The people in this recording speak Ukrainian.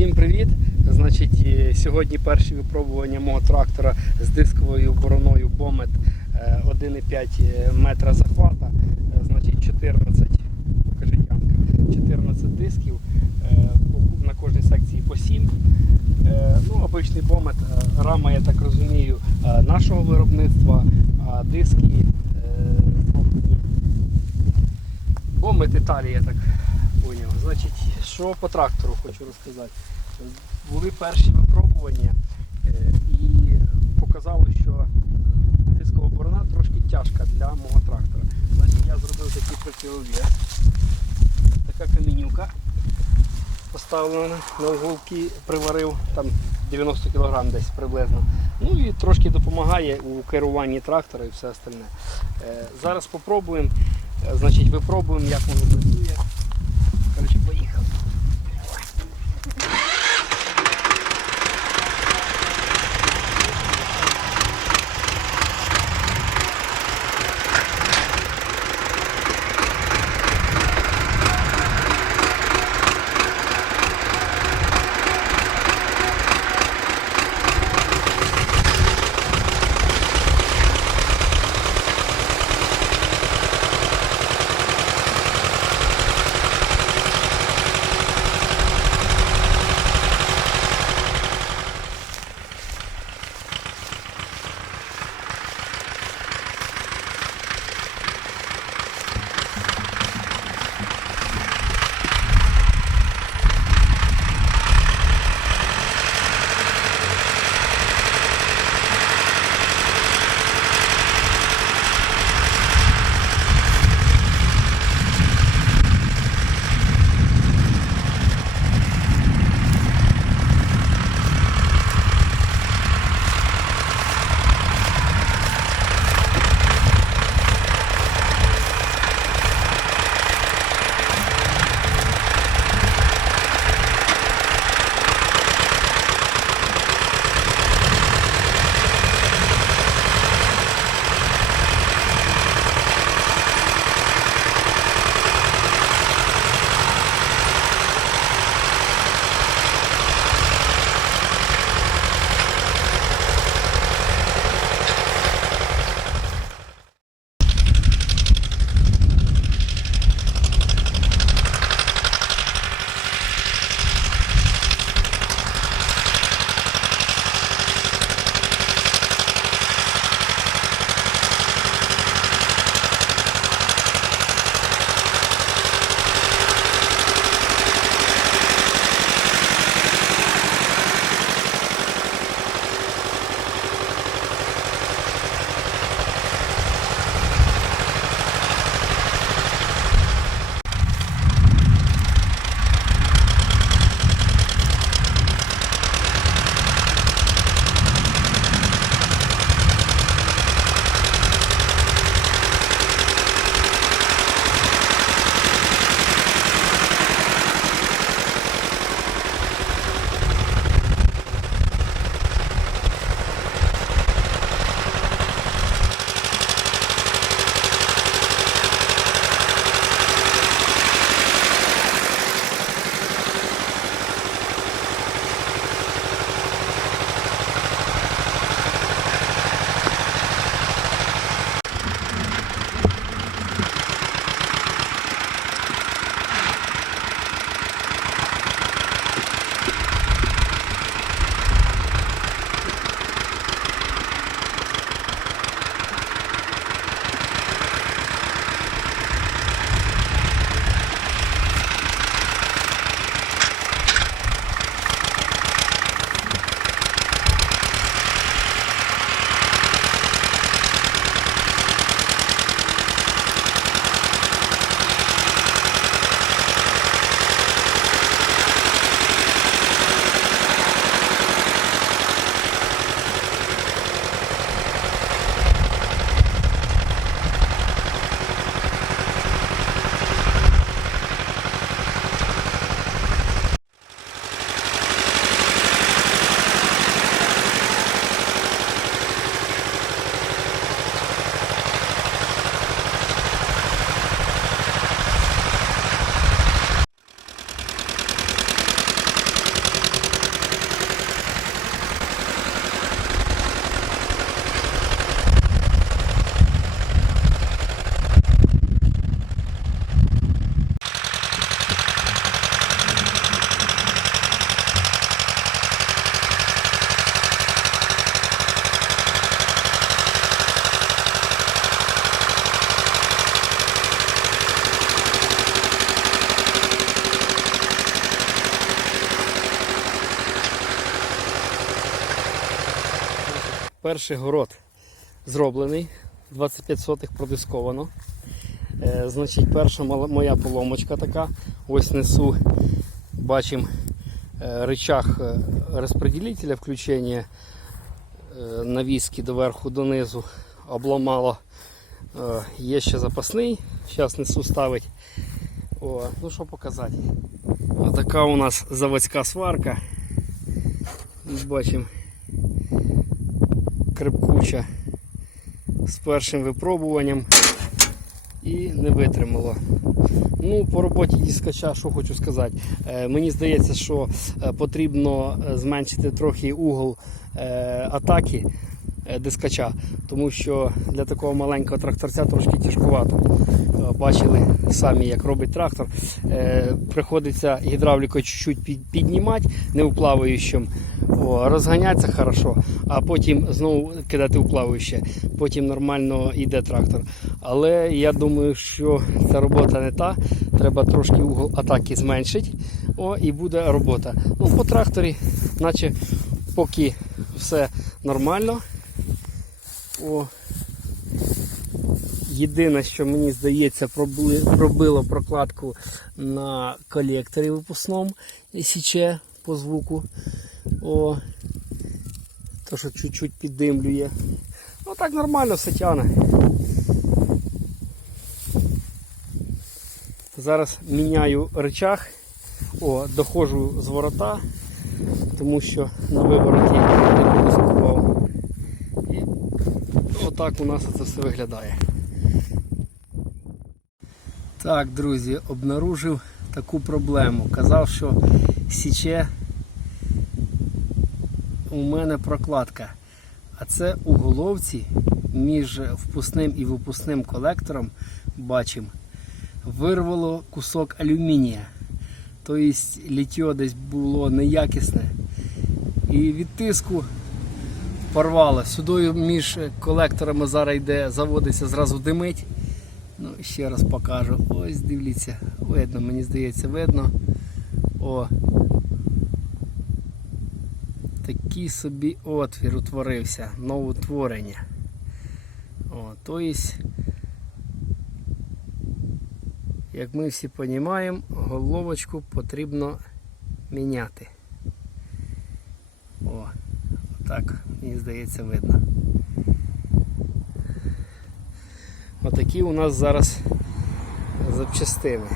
Всім привіт! Значить, е, сьогодні перші випробування мого трактора з дисковою бороною Бомет е, 1,5 метра захвата. Е, Значить, 14, покажи Янка, 14 дисків. е, На кожній секції по 7. Е, Ну, обичний бомет, е, рама, я так розумію, е, нашого виробництва, а диски е. Бомет Італії, я так. Значить, що по трактору хочу розказати. Були перші випробування е, і показало, що дискова борона трошки тяжка для мого трактора. Значить, я зробив такий противовес. Така камінюка поставлена на уголки, приварив там 90 кг десь приблизно. Ну і трошки допомагає у керуванні трактора і все остальне. Е, Зараз спробуємо, е, значить, випробуємо, як воно працює. Коротше, поїхали. Перший город зроблений. 25 сотих продисковано. Е, значить, перша моя поломочка така. Ось несу, бачимо е, рычаг е, розподілителя, включення е, навіски доверху донизу обламало. Е, Є ще запасний. Зараз несу ставить. О, ну що показати. Така у нас заводська сварка. Бачимо крепкуча з першим випробуванням і не витримало. Ну, по роботі дискача, що хочу сказати. Е, мені здається, що е, потрібно е, зменшити трохи угол е, атаки е, дискача, тому що для такого маленького тракторця трошки тяжкувато. Бачили самі, як робить трактор. Е, приходиться гідравлікою чуть-чуть піднімати, не у плаваючому, о, розганятися хорошо, а потім знову кидати у плаваюче. Потім нормально йде трактор. Але я думаю, що ця робота не та. Треба трошки угол атаки зменшити. О, і буде робота. Ну, по тракторі, наче поки все нормально. О, Єдине, що мені здається, пробило прокладку на колекторі випускному і січе по звуку. О, то, що чуть-чуть піддимлює. Ну так нормально все тягне. Зараз міняю речах, О, доходжу з ворота, тому що на вивороті не продискував. І отак у нас це все виглядає. Так, друзі, обнаружив таку проблему. Казав, що січе у мене прокладка. А це у головці між впускним і випускним колектором бачимо. Вирвало кусок алюмінія. Тобто літьо десь було неякісне. І від тиску порвало. Сюди між колекторами зараз йде, заводиться, зразу димить. Ну, ще раз покажу. Ось дивіться, видно, мені здається, видно. О. Такий собі отвір утворився, новоутворення. О, тобто, як ми всі розуміємо, головочку потрібно міняти. О, так, мені здається, видно. Отакі у нас зараз запчастини.